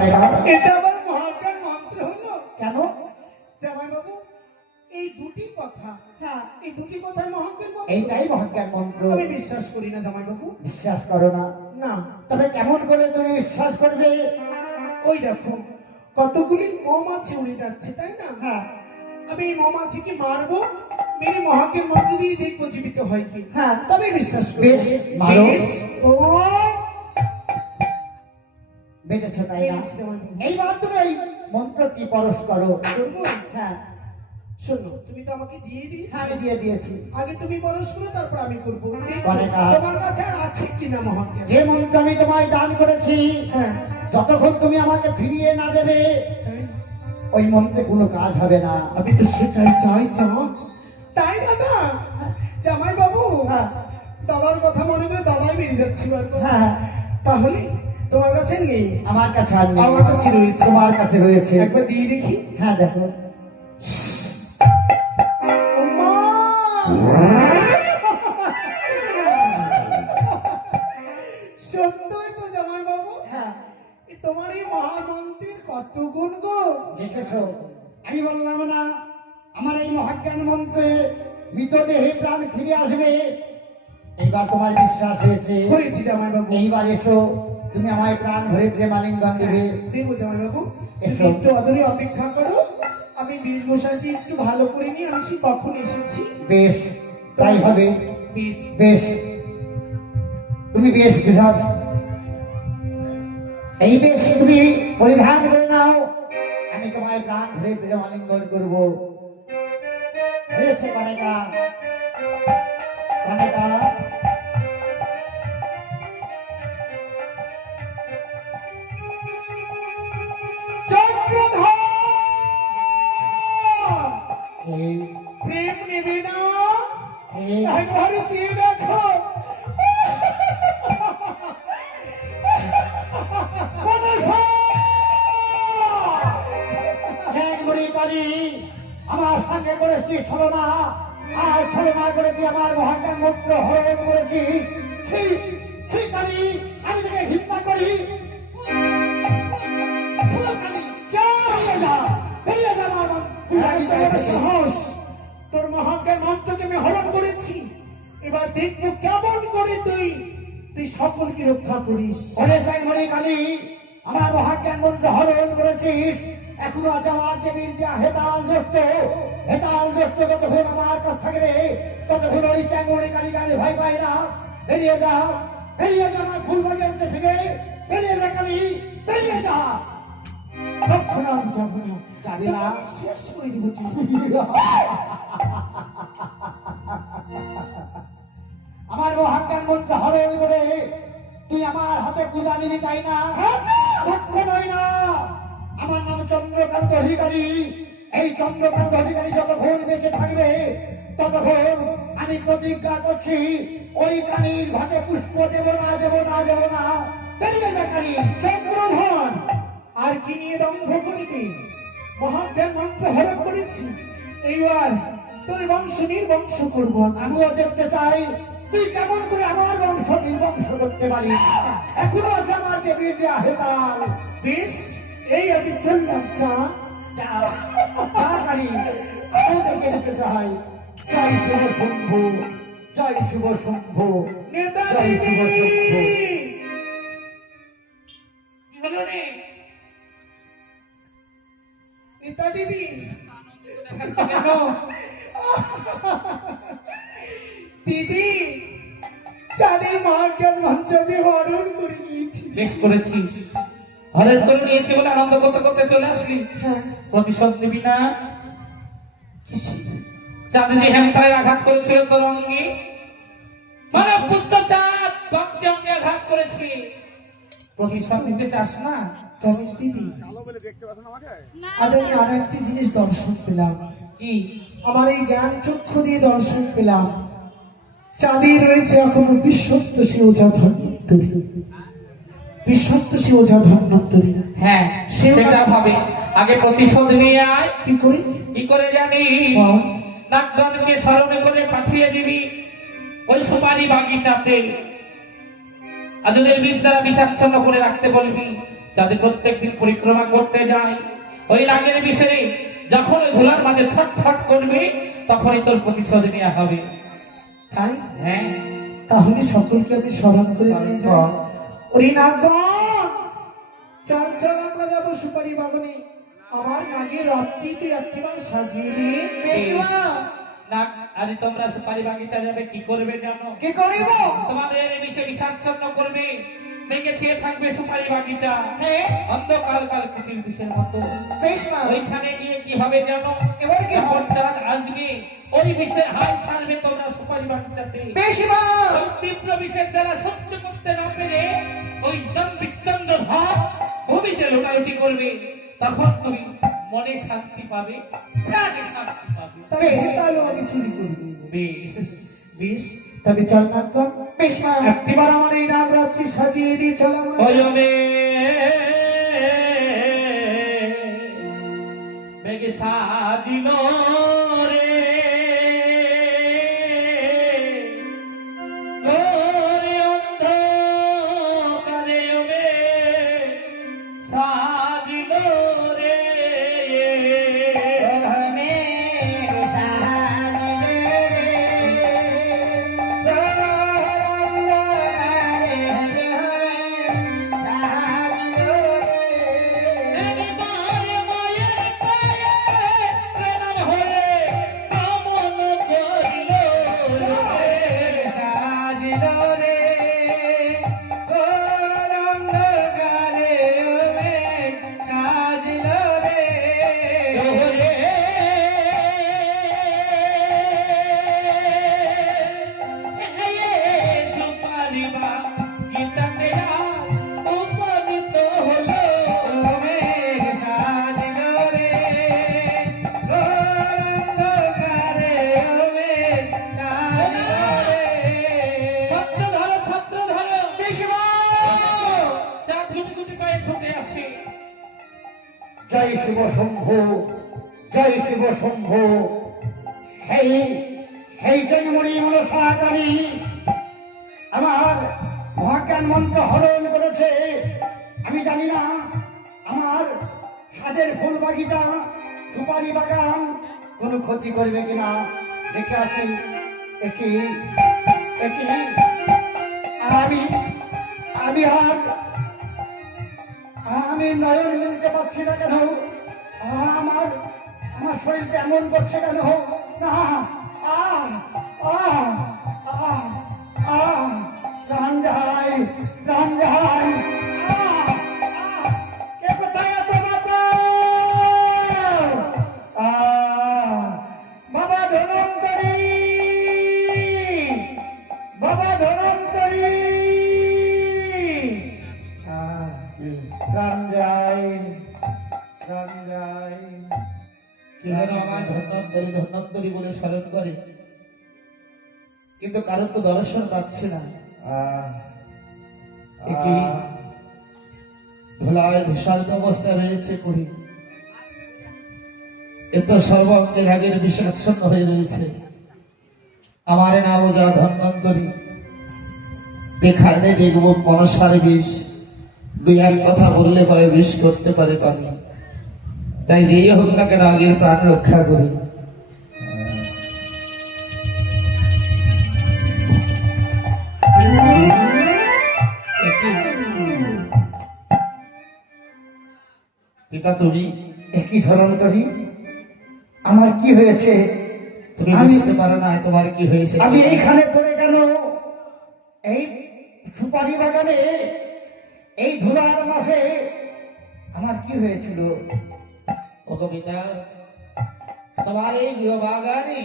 এটা আবার মহাজ্ঞান মন্ত্র হলো কেন? জামাই বাবু এই দুটি কথা, হ্যাঁ, এই দুটি কথার মহাজ্ঞান মন্ত্র। এইটাই মহাজ্ঞান মন্ত্র। আমি বিশ্বাস করি না জামাই বাবু। বিশ্বাস করো না? না। তবে কেমন করে তুমি বিশ্বাস করবে? ওই দেখো কতগুলি মৌমাছি উড়ে যাচ্ছে, তাই না? হ্যাঁ আমি এই মৌমাছিকে মারবো, মেরে মহাজ্ঞান মন্ত্র দিয়ে দেখবো জীবিত হয় কি। হ্যাঁ, তবে বিশ্বাস করি। বেশ, মারো। বেশ, ও বেটেছ তাই না? বেশ, জামাই বাবু। এইবার তুমি এই মন্ত্রটি পরশ করো। করবো? হ্যাঁ শোনো, তুমি তো আমাকে দিয়ে হ্যাঁ, আমি দিয়েছো, দিয়ে দিয়েছি। আগে তুমি পরশ করো, তারপর আমি করবো। দেখো পরে কাজ। তোমার কাছে আর আছে কিনা মহাজ্ঞান। যে মন্ত্র আমি তোমায় দান করেছি, হ্যাঁ যতক্ষণ তুমি আমাকে ফিরিয়ে না দেবে হ্যাঁ, ওই মন্ত্রে কোনো কাজ হবে না। আমি তো সেটাই চাই তাই দাদা। জামাই বাবু, হ্যাঁ দাদার কথা মনে করে দাদাই বেরিয়ে যাচ্ছি বারবার। হ্যাঁ, তাহলে তোমার কাছে নেই, আমার কাছে আর নেই। আমার কাছে রয়েছে। তোমার কাছে রয়েছে। একবার দিয়ে দেখি। হ্যাঁ দেখো। ওমা! সত্যই তো জামাই বাবু, হ্যাঁ তোমার এই মহামন্ত্রের কত গুণ গো। দেখেছো, আমি বললাম না আমার এই মহাজ্ঞান মন্ত্রে মৃতদেহে প্রাণ ফিরে আসবে। এইবার তোমার বিশ্বাস হয়েছে? হয়েছি জামাই বাবু। এইবার এসো, তুমি আমায় প্রাণ ভরে প্রেমালিঙ্গন দেবে। দেবো জামাই বাবু, এসো। একটু আদরে অপেক্ষা করো। আমি বীজ মশাইটি একটু ভালো করে নিয়ে আমি সে কখন এসেছি। বেশ, তাই হবে। বেশ, বেশ, তুমি বেশ বিশাল এই বেশ তুমি পরিধান করে নাও, আমি তোমায় প্রাণ ভরে প্রেমালিঙ্গন করবো। হয়েছে কনেকা? কনেকা চক্রধর! এই প্রেম নেবে না? এই একবার চেয়ে দেখো। আমার সঙ্গে করেছিস ছলনা, আর ছলনা করে দিয়ে আমার মহাজ্ঞান মন্ত্র হরণ করেছিস। আমি তোকে হিংসা করি। সাহস, তোর মহাজ্ঞান মন্ত্রকে আমি হরণ করেছি। এবার দেখবো কেমন করে তুই তুই সকলকে রক্ষা করিস। আমার মহাজ্ঞান মন্ত্র হরণ করেছিস, এখনো আছে আমার দেবীর দেয়া হেতাল দোস্ত যতক্ষণ আমার কাছ থাকবে ততক্ষণ ওই চ্যাঙ্গুড়ি কালী গাড়ি ভয় পাই না। বেরিয়ে যা আমার ফুল বাজার থেকে বেরিয়ে যা কালী, বেরিয়ে যা। কখনো আমি যাবো না। যাবি না? তোকে শেষ করে দিব তুই। আমার মহাজ্ঞান মন্ত্র হরণ করে তুই আমার হাতে পূজা নিবি, তাই না? কখনোই না। আমার নাম চন্দ্রকান্ত অধিকারী। এই চন্দ্রকান্ত অধিকারী যতক্ষণ বেঁচে থাকবে ততক্ষণ আমি প্রতিজ্ঞা করছি ওই কালীর ঘাটে পুষ্প দেব না। বেরিয়ে যা কালী। চক্রধর, আর কি নিয়ে দম্ভ করিবি? মহাজ্ঞান মন্ত্র হরণ করেছি, এইবার তোর বংশ নির্বংশ করবো। আমিও দেখতে চাই তুই কেমন করে আমার বংশ নির্বংশ করতে পারিস। এখনো আছে আমার দেবীর দেয়া হেতাল। বেশ, এই আমি চললাম। তাড়াতাড়ি তোদেরকে দেখতে চাই। জয় শিব শম্ভু, জয় শিব শম্ভু, নেতা জয় দিদি! শিব শম্ভু। কি হলো রে? নেতা দিদি, দিদি, চাঁদের মহাজ্ঞান মন্ত্র আমি হরণ করে নিয়েছি। বেশ করেছিস, হরণ করে নিয়েছি বলে আনন্দ করতে করতে চলে আসলি। হ্যাঁ, প্রতিশোধ নিবি না? চাঁদে যে হেমতায় আঘাত করেছিল তোর অঙ্গে, মানব পুত্র চাঁদ ভক্তি অঙ্গে আঘাত করেছে, প্রতিশোধ নিতে চাস না? জানিস দিদি, আজ আমি আরো একটি জিনিস দর্শন পেলাম। কি? আমার এই জ্ঞান চক্ষু দিয়ে দর্শন পেলাম, চাঁদে রয়েছে এখনো বিশ্বস্ত সে ওঝা ধন্বন্তরী। বিশ্বস্ত সে ওঝা ধন্বন্তরী। হ্যাঁ, সেটা ভাবে। আগে প্রতিশোধ নিয়ে আয়। কি করি? কি করে জানি? নাগদনকে স্মরণে করে পাঠিয়ে দিবি ওই সুপারি বাগিচাতে, আর যদি বিষ দ্বারা বিষাচ্ছন্ন করে রাখতে বলবি, যাতে প্রত্যেকদিন পরিক্রমা করতে যায়, ওই রাগের বিষয়ে যখন ওই ধুলার মাঝে ছটফট করবে তখনই তোর প্রতিশোধ নেওয়া হবে। তাই হ্যাঁ, তাহলে সকলকে আমি স্মরণ করে নিয়ে যাই। ওরে নাগগণ, চল চল আমরা যাবো সুপারি বাগানে। আমার নাগের রাত্রিতে একটিবার সাজিয়ে দিয়ে না আজ তোমরা সুপারি বাগিচা যাবে, কি করবে জানো? কি করিব? তোমাদের বিষে বিষাচ্ছন্ন করবে, ভেঙে ছিঁড়ে থাকবে সুপারি বাগিচা, হ্যাঁ, অন্ধকার কাল কুটির বিষের মতো। বেশ মা, ওইখানে গিয়ে কি হবে জানো? এবার কি হবে? যখন চাঁদ আসবে ওই বিষের হাই ছাড়বে তোমরা সুপারি বাগিচাতে। বেশ মা, ওই তীব্র বিষের যারা সহ্য করতে না পেরে ওই দম বিচ্ছন্দ ভাব ভূমিতে লোটালুটি করবে, তখন তুমি মনে শান্তি পাবে, প্রাণে শান্তি পাবে। তবে তাহলে আমি চুরি করবো। বেশ বেশ, তবে চল নাগগণ, বেশ মা, একটিবার আমার এই নবরাত্রি সাজিয়ে দিয়ে চল আমরা যাই। অজমে মেঘে সাজিল রে ওরে অন্ধকারে ওরে সাজিল রে আমি সাহায্য একবার মায়ের পায়ে প্রণাম হয়ে কামন করিল রে সাজিল রে অন্ধকারে ওরে সাজিল রে। ওরে সুপারি বাগিচাতে উপনীত হলো মেঘ সাজিল রে অন্ধকারে মেঘ সাজিল রে। ছত্র ধরো, ছত্র ধরো, বিষ্ণু, চাঁদ গুটি গুটি পায়ে ছুটে আসে। জয় শিব শম্ভু, জয় শিব শম্ভু। সেই সেই জন্মনি মনসাকারী আমার মহাজ্ঞান মন্ত্র হরণ করেছে। আমি জানি না আমার সাদের ফুল বাগিচা সুপারি বাগান কোনো ক্ষতি করবে কিনা। দেখে আসি একই একই আর আমি আমি নয়ন মিলতে পারছি না কেন? আমার আমার শরীরটা এমন করছে কেন? না, প্রাণ যাই, প্রাণ যাই। কে কোথায় আছো বাবা ধনন্তরী, বাবা ধনন্তরী। প্রাণ যাই, প্রাণ যাই। কি যেন আমার ধন্বন্তরী ধন্বন্তরী বলে স্মরণ করে, কিন্তু কারোর তো দর্শন পাচ্ছে না। একই ধুলায় ধূসারিত অবস্থায় রয়েছে করি, এত সর্বাঙ্গে রাগের বিষাচ্ছন্ন হয়ে রয়েছে। আমার নাম যা ধন্বন্তরী, দেখালে দেখব মনসার বিষ, দুই এক কথা বললে পরে বিষ করতে পারে পানি। তাই যেই হোক না কেন আগের প্রাণ রক্ষা করি। পিতা তুমি একই ধরন করি। আমার কি হয়েছে? তুমি আমি বুঝতে পারো না তোমার কি হয়েছে। আমি এইখানে পড়ে কেন? এই সুপারি বাগানে এই ধুলার মাসে আমার কি হয়েছিল? ও কবিতা, তোমার এই গৃহ বাগানে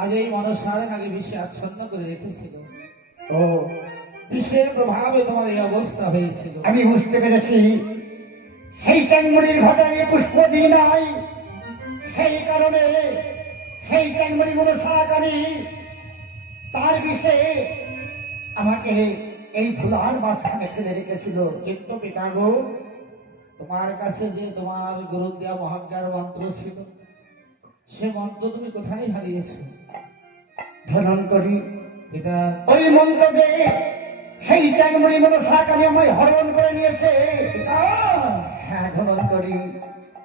আজ এই মনসার আগে বিশ্বে আচ্ছন্ন করে রেখেছিল। ও, বিশ্বের প্রভাবে তোমার এই অবস্থা হয়েছিল। আমি বুঝতে পেরেছি। সেই চাংমুড়ির ঘটে আমি পুষ্প দিই নাই, সেই কারণে সেই চাংমুড়ি মনসাকারী তার বিষে আমাকে এই ধুলার মাঝখানে ফেলে রেখেছিল। কিন্তু পিতা গো, তোমার কাছে যে তোমার গুরু দেওয়া মহাজ্ঞার মন্ত্র ছিল, সে মন্ত্র তুমি কোথায় হারিয়েছো? ধরন করি পিতা ওই মন্ত্রকে সেই ত্যাগমণি মনসাকালী আমায় হরণ করে নিয়েছে। হ্যাঁ ধনন্তরী,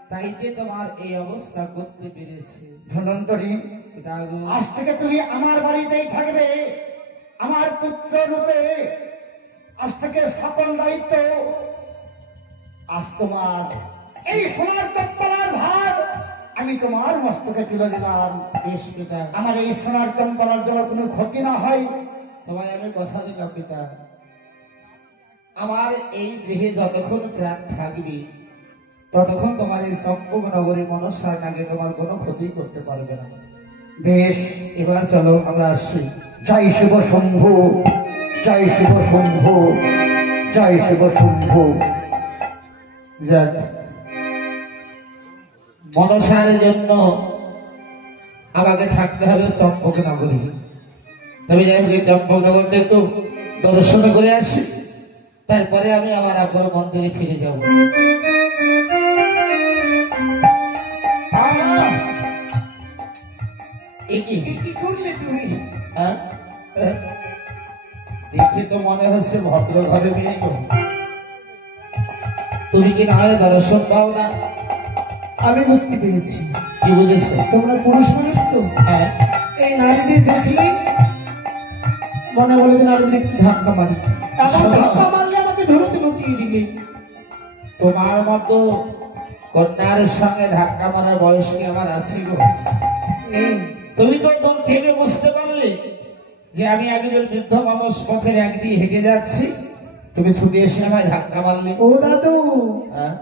তাই যে তোমার এই অবস্থা করতে পেরেছে। ধনন্তরী, পিতা গো, আজ থেকে তুমি আমার বাড়িতেই থাকবে, আমার পুত্র রূপে। আজ থেকে সকল দায়িত্ব আজ তোমার। এই সোনার চপ্পলার ভাগ আমি তোমার মস্তকে তুলে দিলাম। বেশ পিতা, আমার এই সোনার চম্পলার জন্য কোনো ক্ষতি না হয়। তোমায় আমি কথা দিলাম পিতা, আমার এই দেহে যতক্ষণ প্রাণ থাকবে ততক্ষণ তোমার এই চম্পক নগরী মনসার নাগে তোমার কোনো ক্ষতি করতে পারবে না। বেশ, এবার চলো আমরা আসি। জয় শিব শম্ভু, জয় শিব শম্ভু, জয় শিব শম্ভু। যাক, মনসার জন্য আমাকে থাকতে হবে চম্পক নগরী। তবে যাই হোক, এই চম্পক নগরটা একটু দর্শন করে আসি, তারপরে আমি আমার আপনার মন্দিরে ফিরে যাব। কি করলে তুমি? হ্যাঁ? দেখে তো মনে হচ্ছে ভদ্র ঘরে বিয়ে গো। তুমি কি না হয় দর্শন পাও না? আমি বুঝতে পেরেছি কি বুঝেছো? তোমরা পুরুষ মানুষ তো, হ্যাঁ, এই নারীদের দেখলেই মনে বলে যে নারীদের একটু ধাক্কা মারি, এমন ধাক্কা মারলে আমাকে ধরতে লুটিয়ে দিলে। তোমার মতো কন্যার সঙ্গে ধাক্কা মারার বয়স কি আমার আছে গো? এই, তুমি তো একদম থেকে বুঝতে পারলে যে আমি একজন বৃদ্ধ মানুষ পথের একদিকে হেঁটে যাচ্ছি। তুমি ছুটে এসে আমায় ধাক্কা মারলে। ও দাদু, হ্যাঁ?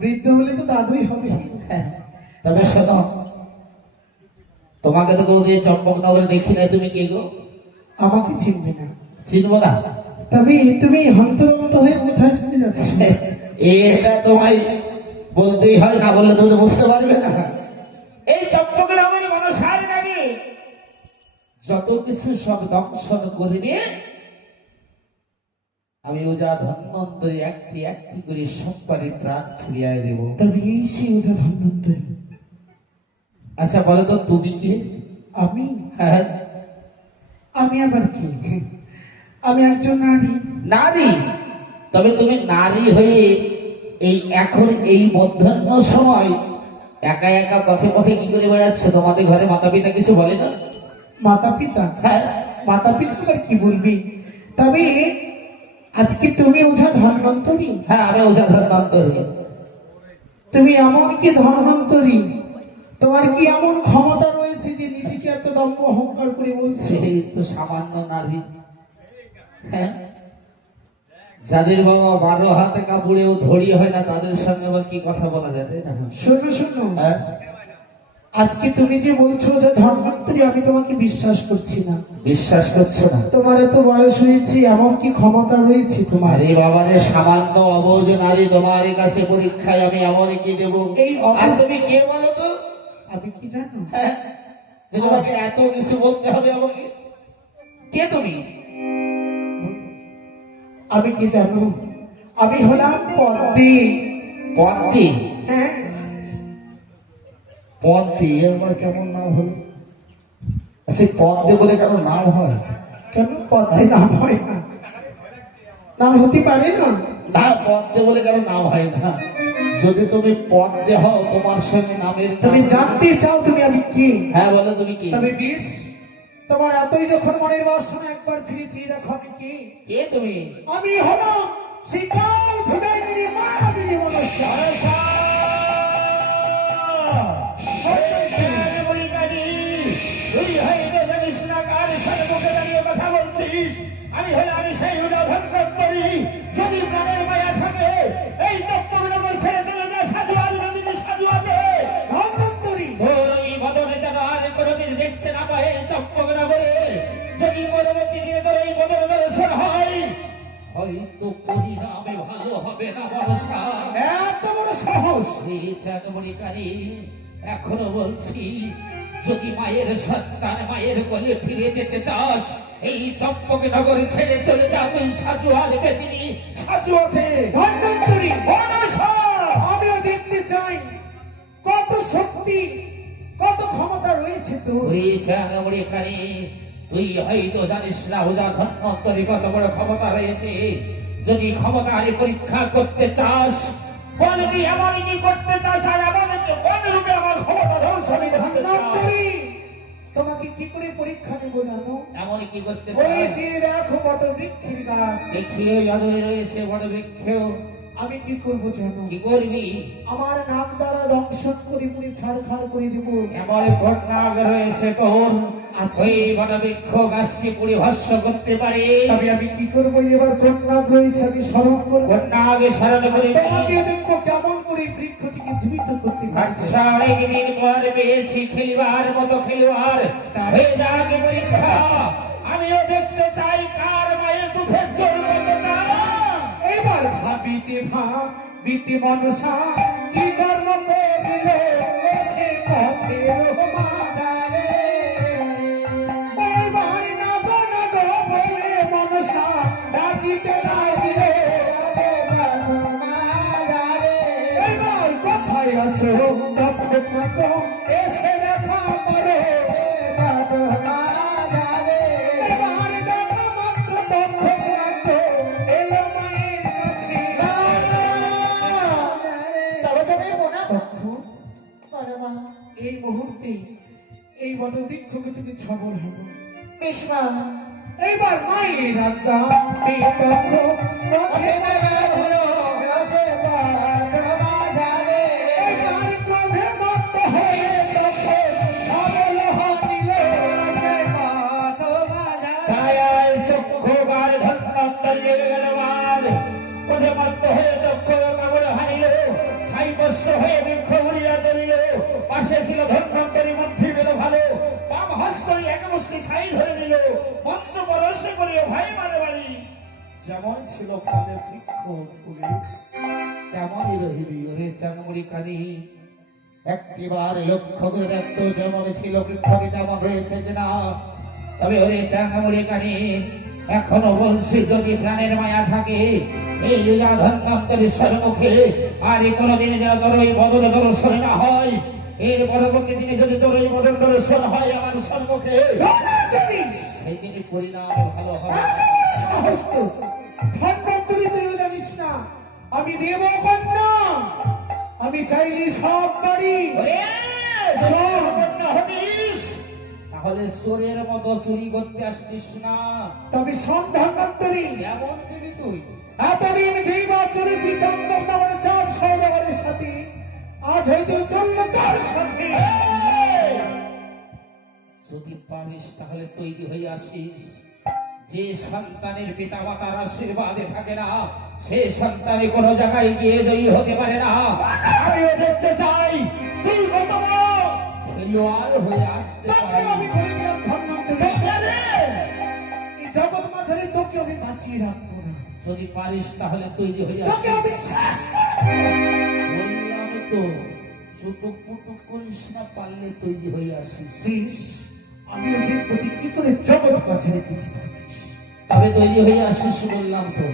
বৃদ্ধ হলে তো দাদুই হবে। হ্যাঁ। তবে শোনো, তোমাকে তো কেউ দিয়ে চম্পকনগরে দেখি নাই, তুমি কে গো? আমাকে চিনবে না, চিনবো না? তবে তুমি হন্তদন্ত হয়ে কোথায় চলে যাচ্ছ? এটা তোমায় বলতেই হয়, না বললে তুমি তো বুঝতে পারবে না। এই চম্পক নগরী মনসার নাগে যত কিছু সব দংশন করিবে, আমি ওজা ধন্বন্তরী একটি একটি করে সববারই প্রাণ ফিরিয়ে দেব। তবে এই সে ওঝা ধন্বন্তরী। আচ্ছা বলো তো, তুমি কি? আমি হ্যাঁ, আমি আবার কি? আমি একজন নারী। নারী? তবে তুমি নারী হয়ে এই এখন এই মধ্যাহ্ন সময় একা একা পথে পথে কি করে বেড়াচ্ছে? তোমাদের ঘরে মাতা পিতা কিছু বলে না? মাতা পিতা? হ্যাঁ, মাতা পিতা আবার কি বলবি? তবে আজকে তুমি ওঝা ধন্বন্তরী, হ্যাঁ, আমি ওঝা ধন্বন্তরী। তুমি এমন কি ধন্বন্তরী? তোমার কি এমন ক্ষমতা রয়েছে যে নিজেকে এত দম্ভ অহংকার করে বলছে? এই তো সামান্য নারী, হ্যাঁ, যাদের বাবা 12 হাতে কাপড়েও ধরি হয় না, তাদের সঙ্গে আবার কি কথা বলা যাবে না? শোনো শোনো, হ্যাঁ, আজকে তুমি যে বলছো যে ধন্বন্তরী, আমি তোমাকে বিশ্বাস করছি না। বিশ্বাস করছো না? তোমার এত বয়স হয়েছে, এমন কি ক্ষমতা রয়েছে তোমার? আরে বাবা রে, সামান্য অবুঝ নারী তোমার কাছে পরীক্ষায় আমি এমন কি দেবো? এই অবুঝ- আর তুমি কে বলো তো? আমি কি জানো? হ্যাঁ, যে তোমাকে এত কিছু বলতে হবে আমাকে? কে তুমি? আমি কি জানো? আমি হলাম পদ্মী। পদ্মী? হ্যাঁ, পদ্মী আমার কেমন নাম হলো? সে পদ্মে বলে কারো নাম হয়? কেন পদ্মে নাম হয় না? নাম হতে পারে না? না, পদ্মে বলে কারো নাম হয় না। যদি তুমি পদ্মে হও, তোমার সঙ্গে নামের তুমি নাম- জানতে চাও তুমি আমি কে? হ্যাঁ বলো, তুমি কি? তবে বেশ, তোমার এতই যখন মনের বাসনা, একবার ফিরেছি, দেখো আমি কে। কে তুমি? আমি হলাম সেই কাল ভুজাইনি মায়াবিনী মনসা। তুই হয়তো জানিস না কার সাথে মুখে দাঁড়িয়ে কথা বলছিস। আমি হলাম সেই ওঝা ধন্বন্তরী। যদি প্রাণের মায়া থাকে, এই চম্পক নগর ছেড়ে চলে যা সাজুয়ার নদীতে সাজুয়াতে। ধন্বন্তরী, তোর এই বদনে যেন আর কোনোদিন দেখতে না পায় এই চম্পক নগরে। যদি পরবর্তী দিনে তোর এই বদন দর্শন হয়, হয়তো পরিণামে ভালো হবে না মনসা। এত বড় সাহস! এই চাকমণিকারী, এখনো বলছি, যদি মায়ের সন্তান মায়ের কোলে ফিরে যেতে চাস, এই চম্পক নগর ছেড়ে চলে যা তুই সাজুয়ার বেদিনী সাজুয়াতে। ধন্বন্তরী, মনসা! আমিও দেখতে চাই কত শক্তি, কত ক্ষমতা রয়েছে তোর। ওরে চাকমণিকারী, তুই হয়তো জানিস না উদা ধন্বন্তরী কত বড় ক্ষমতা রয়েছে। যদি ক্ষমতার পরীক্ষা করতে চাস, বলবি এমন কি করতে চাস, আর এমন কোন রূপে আমার ক্ষমতা ধ্বংসবি ধন্বন্তরী, তোমাকে কি করে পরীক্ষা দেবো জানো? এমন কি করতে ওই চাস? যে দেখো বট বৃক্ষের গাছ, দেখিও জাদুরে রয়েছে বড় বৃক্ষ। আমি কি করবো জানো? কি করবি? আমার নাক দ্বারা দংশন করে পুরি ছাড়খাড় করে দেবো। এমন ঘটনাগ রয়েছে তোর, আচ্ছা। ওই বড় বৃক্ষ গাছকে পুড়ে ভস্য করতে পারে। তবে আমি কি করবো? এবার কন্যাগ রয়েছে, আমি স্মরণ করবো। ঘটনাগে স্মরণ করে তোমাকে দেখবো কেমন করে বৃক্ষটিকে জীবিত করতে পারছো। আচ্ছা, অনেকদিন পর পেয়েছি খেলিবার মতো খেলোয়াড়। হয়ে যাক পরীক্ষা, আমিও দেখতে চাই কার মায়ের দুধের জোর কতটা। এবার ভাবিতে মনসা কি কর্ম করিল সে পথের মাঝারে। এবার নব নব বলে মনসা ডাকিতে লাগিল, এবার কোথায় আছো তখন মতো এসে দেখা করো। এবার ডাকা মাত্র তখন মতো এলো মায়ের কাছে। তখন এই মুহূর্তে এই বট বৃক্ষকে তুমি ছবল হবো। এইবার মায়ের আজ্ঞা এইবার ক্রোধে মত্ত হয়ে তখন ছবল হানিল সে তাই আজ দক্ষবার ধন্বন্তরী লেগে গেল বাদ। ক্রোধে মত্ত হয়ে দক্ষ কাবড় হানিল, ছাইবস্য হয়ে বৃক্ষ উড়িয়া চলিল। পাশে ছিল ধন্বন্তরী, মধ্যে পেল ভালো, বাম হস্ত এক মুষ্টি ছাই ধরে নিল। মন্ত্র পরশ করিও ভাই মানে বাড়ি। যেমন ছিল ফলের বৃক্ষ ফুলে, তেমনই রহিবি রে চামড়ি কানি। একটিবার লক্ষ্য করে দেখতো যেমন ছিল বৃক্ষটি তেমন রয়েছে কিনা। তবে ওরে চাঙামুড়ি কানি, এখনো বলছি যদি প্রাণের মায়া থাকে, এই ধন্বন্তরীর সম্মুখে আর কোনোদিন যেন তোর ওই বদল দর্শন না হয়। এর পরবর্তী দিনে যদি তোর ওই বদল দর্শন হয় আমার সম্মুখে, সেই দিনই পরিণাম ভালো হবে। ধন্বন্তরী তুই জানিস না আমি দেব কন্যা, আমি চাইলি সব বাড়ি ওরে, সব কন্যা হতিস, তাহলে চোরের মতো চুরি করতে আসছিস না। তবে সব ধন্বন্তরী কেমন দিবি তুই? এতদিন যেই বা চলেছি চন্দ্র নামের চাঁদ সৌদাগরের সাথে, আজ হয়তো চলল তার সাথে। যদি পারিস তাহলে তৈরি হয়ে আসিস। যে সন্তানের পিতা মাতার আশীর্বাদে থাকে না, সে সন্তানে কোনো জায়গায় গিয়ে জয়ী হতে পারে না। আমিও দেখতে চাই তুই কত বড় খেলোয়াড় হয়ে আসতে তাকে আমি পারিস। করে দিলাম ধন্বন্তরী, এই জগৎ মাঝারে তোকে আমি বাঁচিয়ে রাখবো না, যদি পারিস তাহলে তৈরি হয়ে তোকে আসিস। আমি শেষ করে দেব। বললাম তো, চুটুক পুটুক করিস না, পারলে তৈরি হয়ে আসিস। বেশ, আমিও দেখবো তুই কি করে জগৎ মাঝারে কিছু থাকিস। তবে তৈরি হয়ে আসিস বললাম তো।